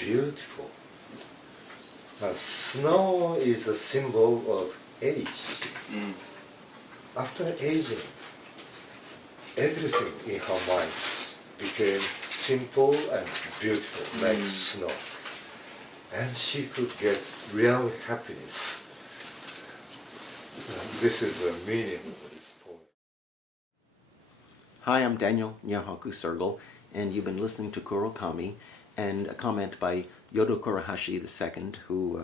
beautiful. Snow is a symbol of age. After aging, everything in her mind became simple and beautiful, like snow. And she could get real happiness. This is the meaning of this poem. Hi, I'm Daniel Nyohaku Soergel, and you've been listening to Kurokami, and a comment by Kurokami II, who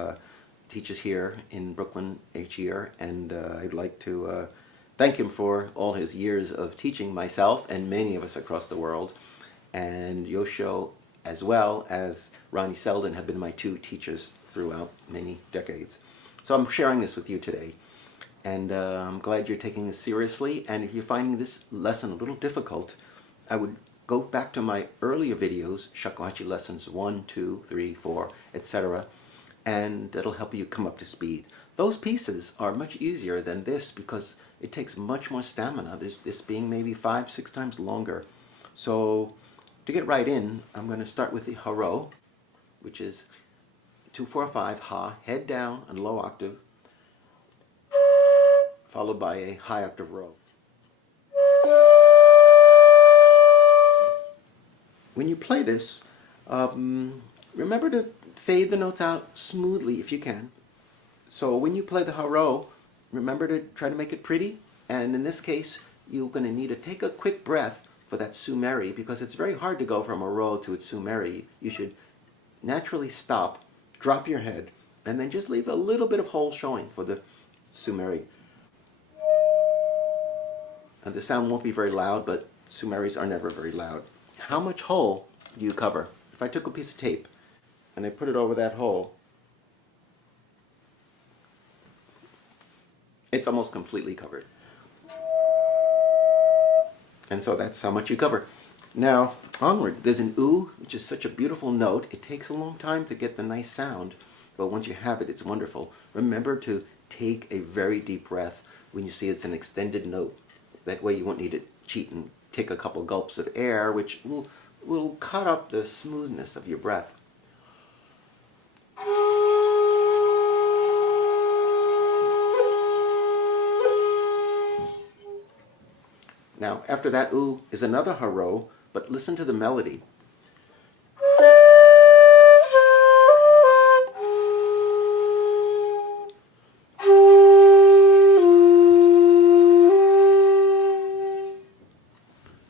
teaches here in Brooklyn each year, and I'd like to thank him for all his years of teaching myself and many of us across the world, and Yosho as well as Ronnie Selden have been my two teachers throughout many decades. So I'm sharing this with you today, and I'm glad you're taking this seriously, and if you're finding this lesson a little difficult, I would go back to my earlier videos, Shakuhachi Lessons 1, 2, 3, 4, etc., and it'll help you come up to speed. Those pieces are much easier than this because it takes much more stamina, this being maybe 5-6 times longer. So to get right in, I'm going to start with the haro, which is 2-4-5 ha, head down and low octave, followed by a high octave ro. When you play this, remember to fade the notes out smoothly if you can. So when you play the haro, remember to try to make it pretty, and in this case, you're going to need to take a quick breath for that sumeri, because it's very hard to go from a ro to a sumeri. You should naturally stop, drop your head, and then just leave a little bit of hole showing for the sumeri. And the sound won't be very loud, but sumeris are never very loud. How much hole do you cover? If I took a piece of tape and I put it over that hole, it's almost completely covered. And so that's how much you cover. Now, onward, there's an oo, which is such a beautiful note. It takes a long time to get the nice sound, but once you have it, it's wonderful. Remember to take a very deep breath when you see it's an extended note. That way you won't need to cheat and take a couple gulps of air, which will cut up the smoothness of your breath. Now, after that oo is another haro, but listen to the melody.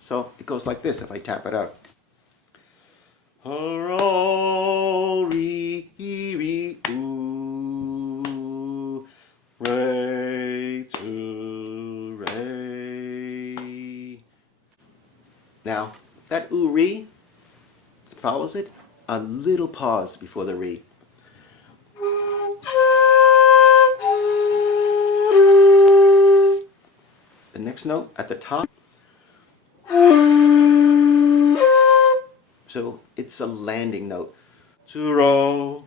So it goes like this if I tap it out. Haro, re, oo, re, to, re. Now, that oo, re, follows it, a little pause before the re. The next note at the top. So it's a landing note. Suru.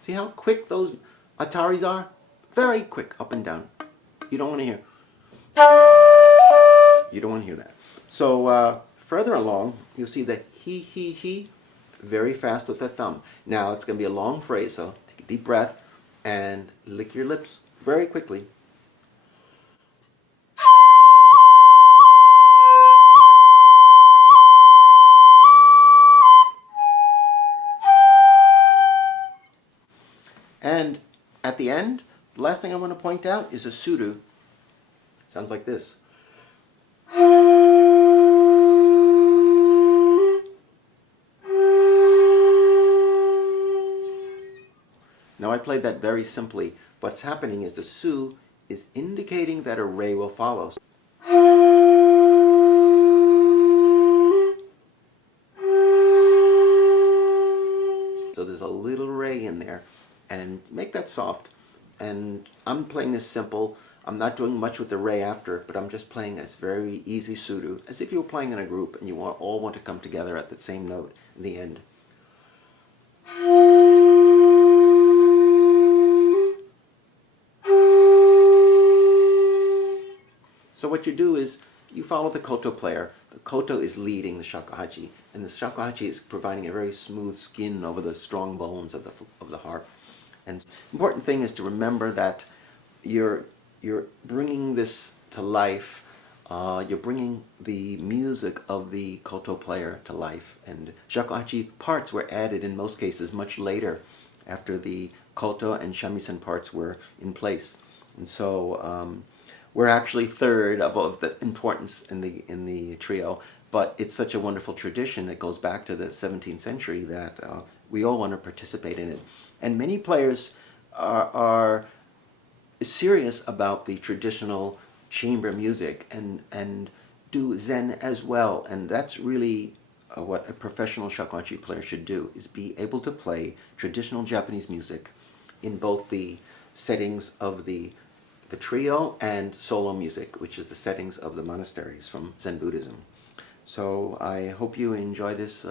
See how quick those ataris are? Very quick, up and down. You don't want to hear. You don't want to hear that. So further along, you'll see the he, very fast with the thumb. Now it's going to be a long phrase, so take a deep breath and lick your lips very quickly. And at the end, the last thing I want to point out is a Suru. Sounds like this. Now I played that very simply. What's happening is the su is indicating that a re will follow. So there's a little re in there, and make that soft. And I'm playing this simple. I'm not doing much with the re after, but I'm just playing this very easy Suru, as if you were playing in a group and you all want to come together at the same note in the end. So what you do is you follow the koto player. The koto is leading the shakuhachi, and the shakuhachi is providing a very smooth skin over the strong bones of the harp. And the important thing is to remember that you're bringing this to life. You're bringing the music of the koto player to life, and shakuhachi parts were added in most cases much later, after the koto and shamisen parts were in place. And so we're actually third of the importance in the trio, but it's such a wonderful tradition that goes back to the 17th century that we all want to participate in it. And many players are serious about the traditional chamber music and do zen as well, and that's really what a professional shakuhachi player should do, is be able to play traditional Japanese music in both the settings of the trio and solo music, which is the settings of the monasteries from Zen Buddhism. So I hope you enjoy this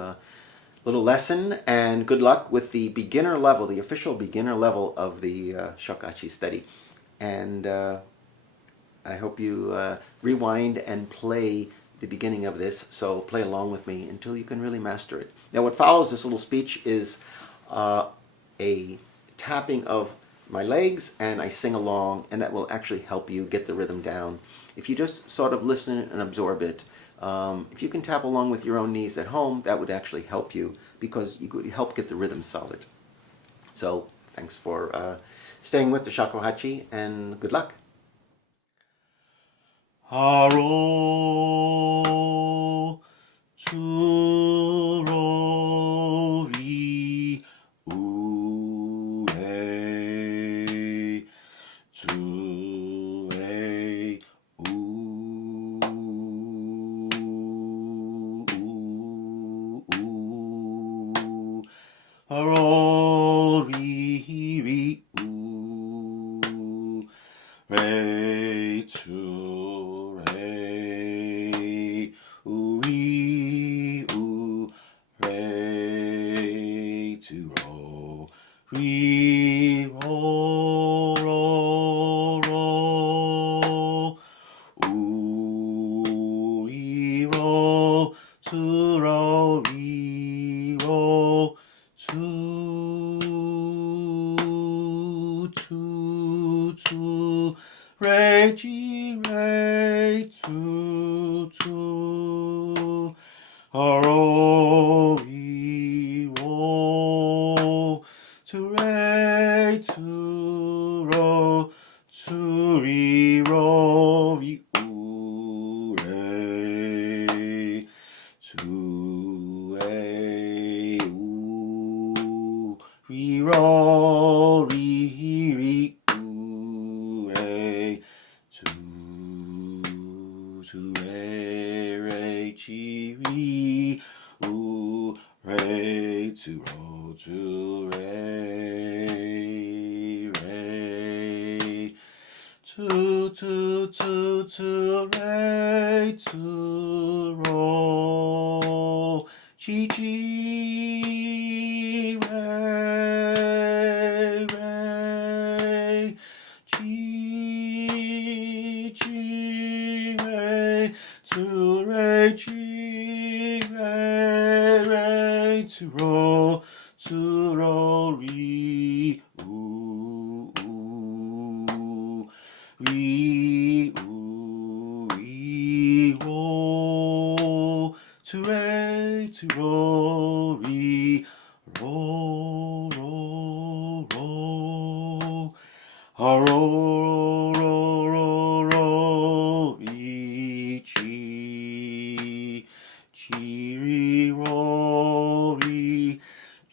little lesson, and good luck with the beginner level, the official beginner level of the shakuhachi study. And I hope you rewind and play the beginning of this, so play along with me until you can really master it. Now what follows this little speech is a tapping of my legs, and I sing along, and that will actually help you get the rhythm down. If you just sort of listen and absorb it, if you can tap along with your own knees at home, that would actually help you, because you could help get the rhythm solid. So thanks for staying with the shakuhachi, and good luck. Haro tsurori ue tsue haro ri re tsu re uri re tu ro ri ro ro ro uri ro tu ro ri ro tu re ji re tu tu haro ri ro tu re tu ro tu ri ro ri u re tu e u ri ro ri u re tu re chi ri u re tu ro tu re tu re tu ro chi re chi re tu re chi re tu ro ri u ri ro tu re tu ro ri ro ro ro haro ro ro ro ri chi ri ro ri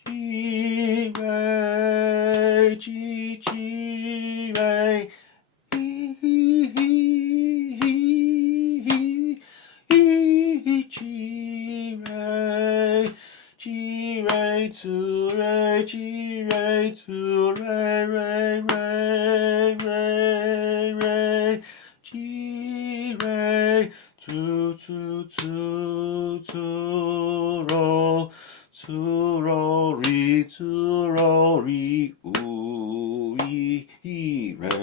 chi re chi re tu re chi re tu re chi re tu ro ri u re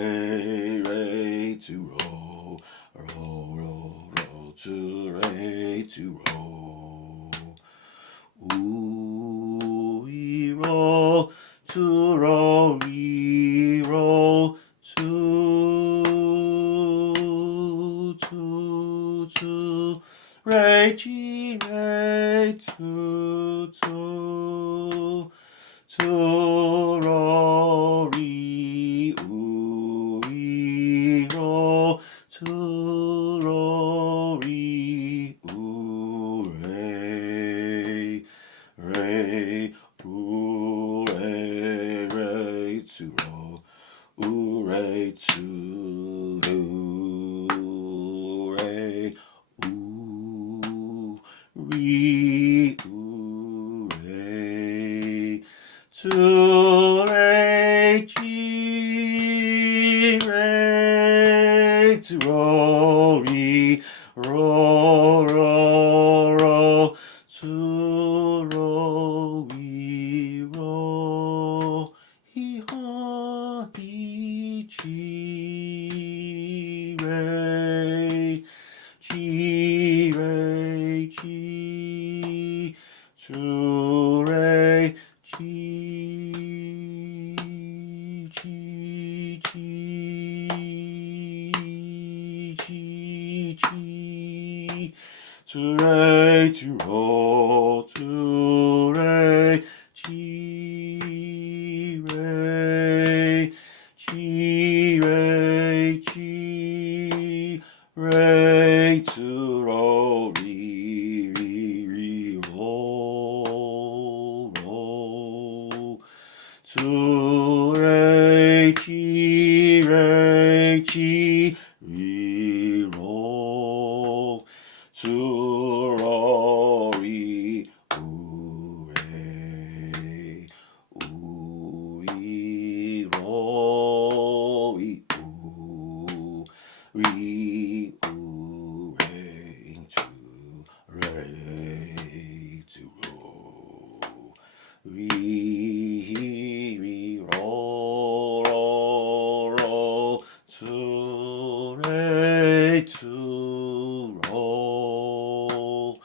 tu ro to roll. Ooh, we roll, to roll, we roll, to, re, chi, re, to, roll, re, ooh, we roll, to, roll, re, ooh, re, ooh, re, to roll, ooh, re, to, ooh, re, ooh, re, ooh, re, to, re, chi, re, to roll, re, roll, roll, roll, to roll, we roll, he, ha, he, chi, re, to, re, chi, to re, to roll, to re, chi, re, re, to roll, re, roll, roll, to re, chi, re, roll, to roll, re, ooh, re, ooh, re, roll, re, ooh, re, ooh, re, to roll, re, roll, roll, roll, to re, to roll,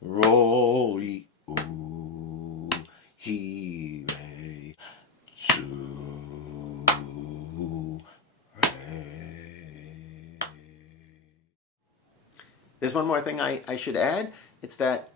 roll, re, ooh, he, re, to re. There's one more thing I should add. It's that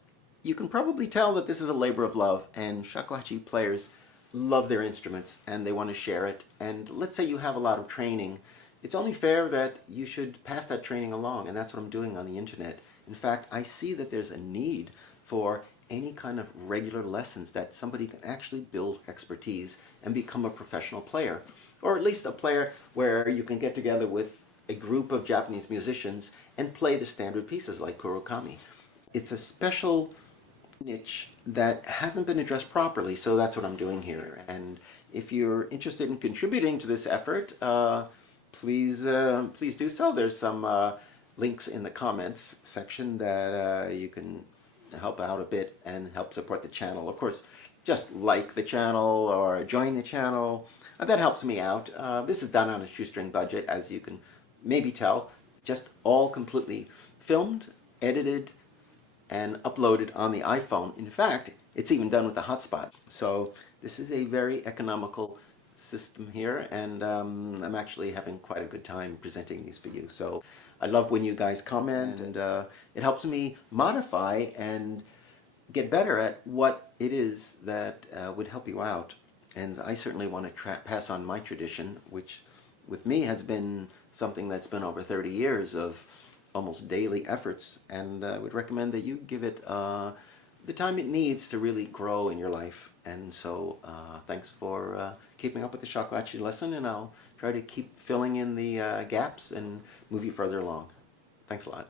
you can probably tell that this is a labor of love, and shakuhachi players love their instruments and they want to share it. And let's say you have a lot of training. It's only fair that you should pass that training along, and that's what I'm doing on the internet. In fact, I see that there's a need for any kind of regular lessons that somebody can actually build expertise and become a professional player, or at least a player where you can get together with a group of Japanese musicians and play the standard pieces like Kurokami. It's a special niche that hasn't been addressed properly, so that's what I'm doing here. And if you're interested in contributing to this effort, please do so. There's some links in the comments section that you can help out a bit and help support the channel. Of course, just like the channel or join the channel. That helps me out. This is done on a shoestring budget, as you can maybe tell. Just all completely filmed, edited, and uploaded on the iPhone. In fact, it's even done with a hotspot. So this is a very economical system here, and I'm actually having quite a good time presenting these for you. So I love when you guys comment, and it helps me modify and get better at what it is that would help you out. And I certainly want to pass on my tradition, which with me has been something that's been over 30 years of almost daily efforts, and I would recommend that you give it the time it needs to really grow in your life. And so thanks for keeping up with the Shakuhachi lesson, and I'll try to keep filling in the gaps and move you further along. Thanks a lot.